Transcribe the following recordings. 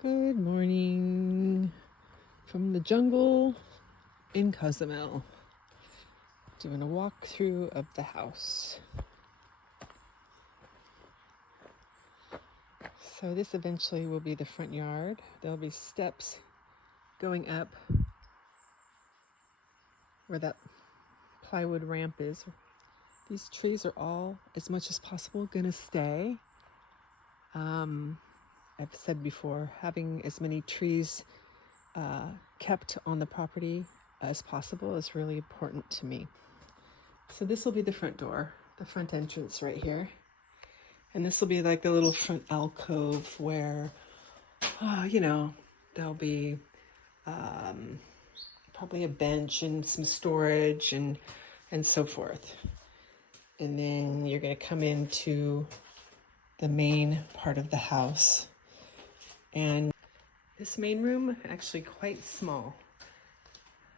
Good morning from the jungle in Cozumel. Doing a walkthrough of the house. So this eventually will be the front yard. There'll be steps going up where that plywood ramp is. These trees are all, as much as possible, gonna stay. I've said before, having as many trees kept on the property as possible is really important to me. So this will be the front door, the front entrance right here. And this will be like the little front alcove where, there'll be probably a bench and some storage and so forth. And then you're going to come into the main part of the house. And this main room, actually quite small.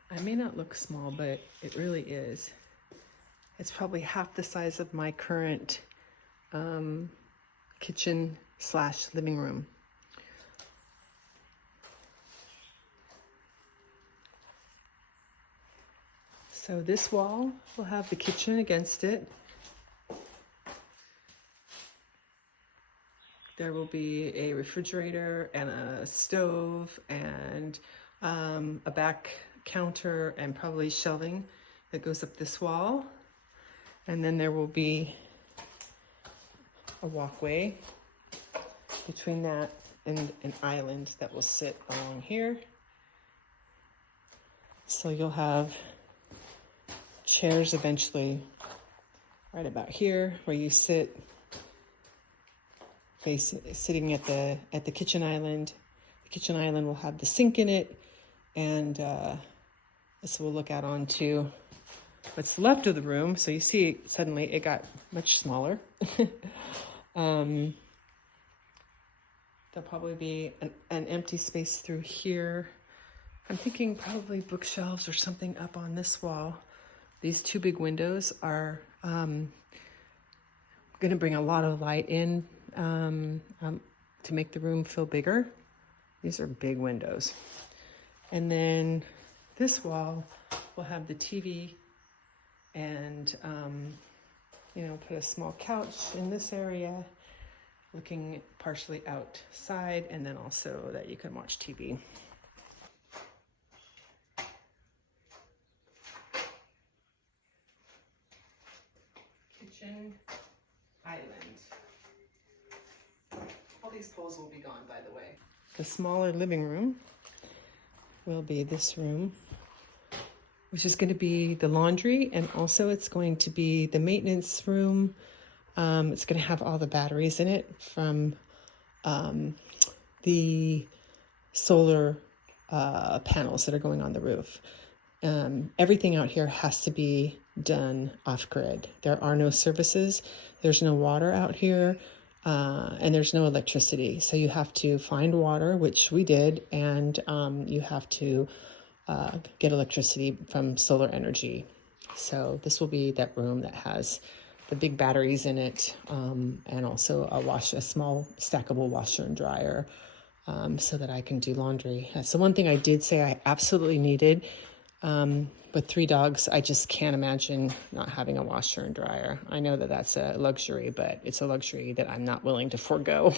I may not look small, but it really is. It's probably half the size of my current kitchen / living room. So this wall will have the kitchen against it. There will be a refrigerator and a stove and a back counter and probably shelving that goes up this wall. And then there will be a walkway between that and an island that will sit along here. So you'll have chairs eventually right about here where you sit, sitting at the kitchen island. The kitchen island will have the sink in it, and this will look out onto what's left of the room. So you see, suddenly it got much smaller. There'll probably be an empty space through here. I'm thinking probably bookshelves or something up on this wall. These two big windows are going to bring a lot of light in to make the room feel bigger. These are big windows. And then this wall will have the TV and, put a small couch in this area, looking partially outside, and then also that you can watch TV. Kitchen island. All these poles will be gone, by the way. The smaller living room will be this room, which is going to be the laundry, and also it's going to be the maintenance room. It's going to have all the batteries in it from the solar panels that are going on the roof. Everything out here has to be done off-grid. There are no services. There's no water out here, and there's no electricity. So you have to find water, which we did, and you have to get electricity from solar energy. So this will be that room that has the big batteries in it, and also a small stackable washer and dryer, so that I can do laundry. That's the one thing I did say I absolutely needed. With 3 dogs, I just can't imagine not having a washer and dryer. I know that that's a luxury, but it's a luxury that I'm not willing to forego.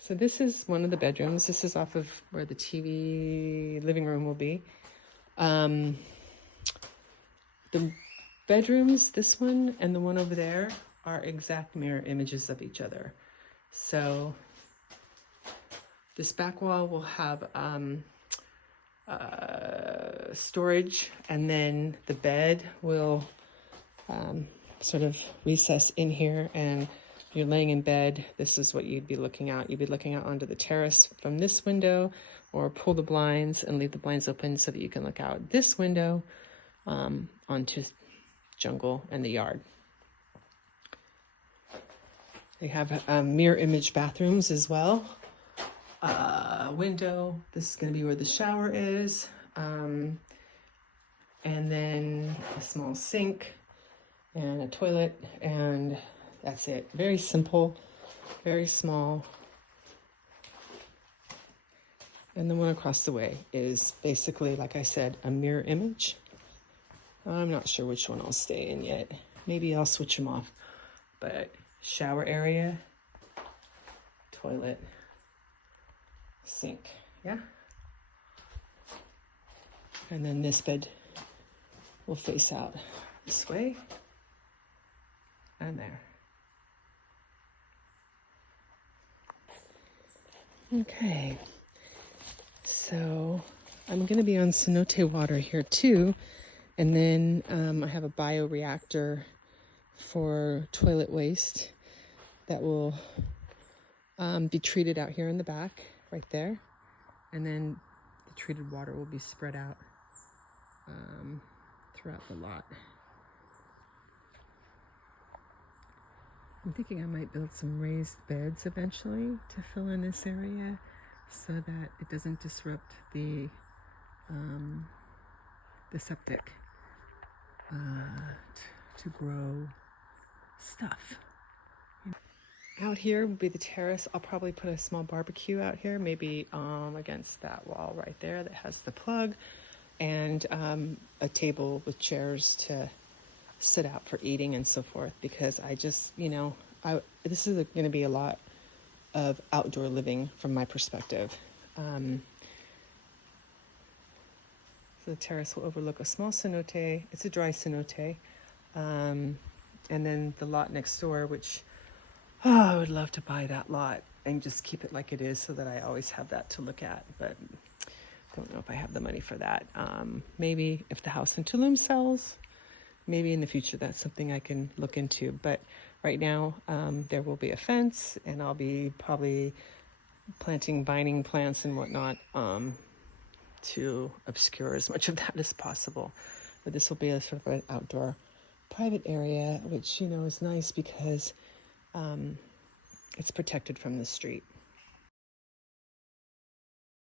So this is one of the bedrooms. This is off of where the TV living room will be. The bedrooms, this one and the one over there, are exact mirror images of each other. So this back wall will have storage, and then the bed will sort of recess in here, and you're laying in bed. This is what you'd be looking out. You'd be looking out onto the terrace from this window, or pull the blinds and leave the blinds open so that you can look out this window onto jungle and the yard. They have mirror image bathrooms as well. Window, this is going to be where the shower is, and then a small sink and a toilet, and that's it. Very simple, very small. And the one across the way is basically, like I said, a mirror image. I'm not sure which one I'll stay in yet. Maybe I'll switch them off. But shower area, toilet, sink, yeah? And then this bed will face out this way and there. Okay, so I'm going to be on cenote water here too. And then I have a bioreactor for toilet waste that will be treated out here in the back, right there. And then the treated water will be spread out throughout the lot. I'm thinking I might build some raised beds eventually to fill in this area so that it doesn't disrupt the septic to grow stuff. Out here would be the terrace. I'll probably put a small barbecue out here, maybe against that wall right there that has the plug, and a table with chairs to sit out for eating and so forth, because I just, this is going to be a lot of outdoor living from my perspective. So the terrace will overlook a small cenote. It's a dry cenote. And then the lot next door, which, I would love to buy that lot and just keep it like it is so that I always have that to look at. But don't know if I have the money for that. Maybe if the house in Tulum sells, maybe in the future that's something I can look into. But right now, there will be a fence, and I'll be probably planting vining plants and whatnot to obscure as much of that as possible. But this will be a sort of an outdoor private area, which, is nice because it's protected from the street.